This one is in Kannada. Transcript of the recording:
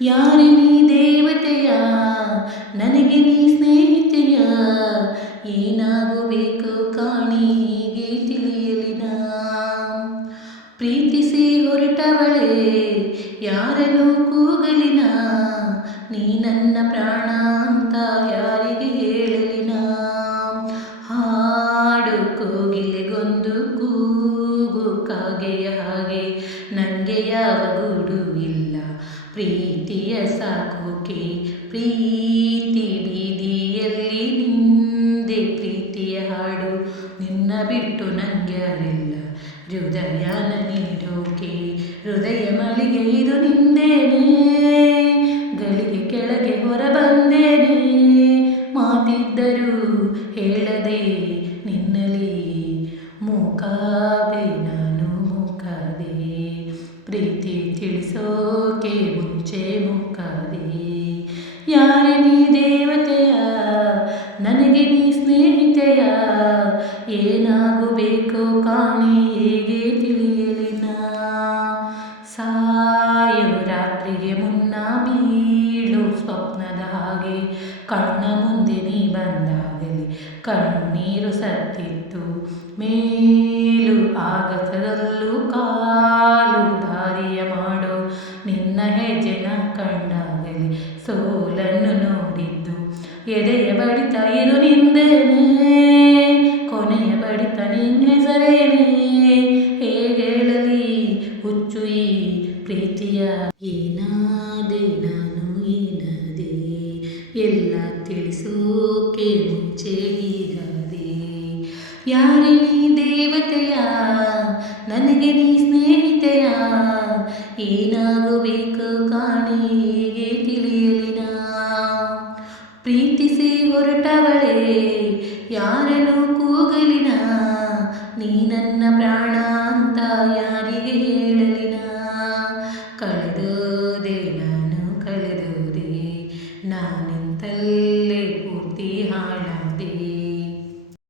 ಯಾರೇ ನೀ ದೇವತೆಯ, ನನಗೆ ನೀ ಸ್ನೇಹಿತೆಯ, ಏನಾಗಬೇಕು ಕಾಣಿ ಹೀಗೆ ತಿಳಿಯಲಿನ. ಪ್ರೀತಿಸಿ ಹೊರಟವಳೆ ಯಾರನ್ನು ಕೂಗಲಿನ, ನೀ ನನ್ನ ಪ್ರಾಣ ಅಂತ ಯಾರಿಗೆ ಹೇಳಲಿನ. ಹಾಡು ಕೋಗಿಲೆಗೊಂದು ಕೂಗು ಕಾಗೆಯ ಹಾಗೆ, ನನಗೆ ಯಾವ ಗೂಡು ಇಲ್ಲ ಪ್ರೀತಿಯ ಸಾಕೋಕೆ. ಪ್ರೀತಿ ಬೀದಿಯಲ್ಲಿ ನಿಂದೆ ಪ್ರೀತಿಯ ಹಾಡು, ನಿನ್ನ ಬಿಟ್ಟು ನಂಗೆ ಯಾರಿಲ್ಲ ಹೃದಯನ ನೀಡೋಕೆ. ಹೃದಯ ಮಳಿಗೆ ಇದು ನಿಂದೇನೆ, ಗಳಿಗೆ ಕೆಳಗೆ ಹೊರ ಬಂದೇನೆ, ಮಾತಿದ್ದರೂ ಹೇಳದೆ ನಿನ್ನಲಿ ಮೂಕಾದೆ ನಾನು ಮೂಕಾದೆ. ಪ್ರೀತಿ ತಿಳಿಸೋಕೆ ಮುಂಚೆ ಮೂಕಾದೆ. ಯಾರೇ ನೀ ದೇವತೆಯ, ನನಗೆ ನೀ ಸ್ನೇಹಿತೆಯ, ಏನಾಗಬೇಕೋ ಕಾಣಿ ಹೇಗೆ ತಿಳಿಯಲಿನ. ಸಾಯೋ ರಾತ್ರಿಗೆ ಮುನ್ನ ಬೀಳು ಸ್ವಪ್ನದ ಹಾಗೆ, ಕಣ್ಣ ಮುಂದೆ ನೀ ಬಂದಾಗಲೇ ಕಣ್ಣೀರು ಸತ್ತಿತ್ತು. ಮೇಲು ಆಗಸದಲ್ಲೂ ಕಾಲು ದಾರಿಯ ಮಾಡೋ ನಿನ್ನ ಹೆಜ್ಜೆನ ಕಂಡಾಗಲೇ ಸೋಲನ್ನು ನೋಡಿದ್ದು. ಎದೆಯ ಬಡಿತ ಇದು ನಿಂದೇನೆ, ಕೊನೆಯ ಬಡಿತ ನಿನ್ನ ಹೆಸರೇನೆ. ಹೇಗೆ ಹೇಳಲಿ ಹುಚ್ಚು ಈ ಪ್ರೀತಿಯ. ಏನಾದೆ ನಾನು ಏನಾದೆ, ಎಲ್ಲ ತಿಳಿಸೋಕೆ ಮುಂಚೆ ಹೀಗಾದೆ. ಯಾರೇ ನೀ ದೇವತೆಯ, ನನಗೆ ನೀ ಸ್ನೇಹಿತೆಯ, ಏನಾಗಬೇಕು ಕಾಣಿ ಹೇಗೆ ತಿಳಿಯಲಿನ. ಪ್ರೀತಿಸಿ ಹೊರಟವಳೆ ಯಾರನ್ನು ಕೂಗಲಿನ, ನೀ ನನ್ನ ಪ್ರಾಣ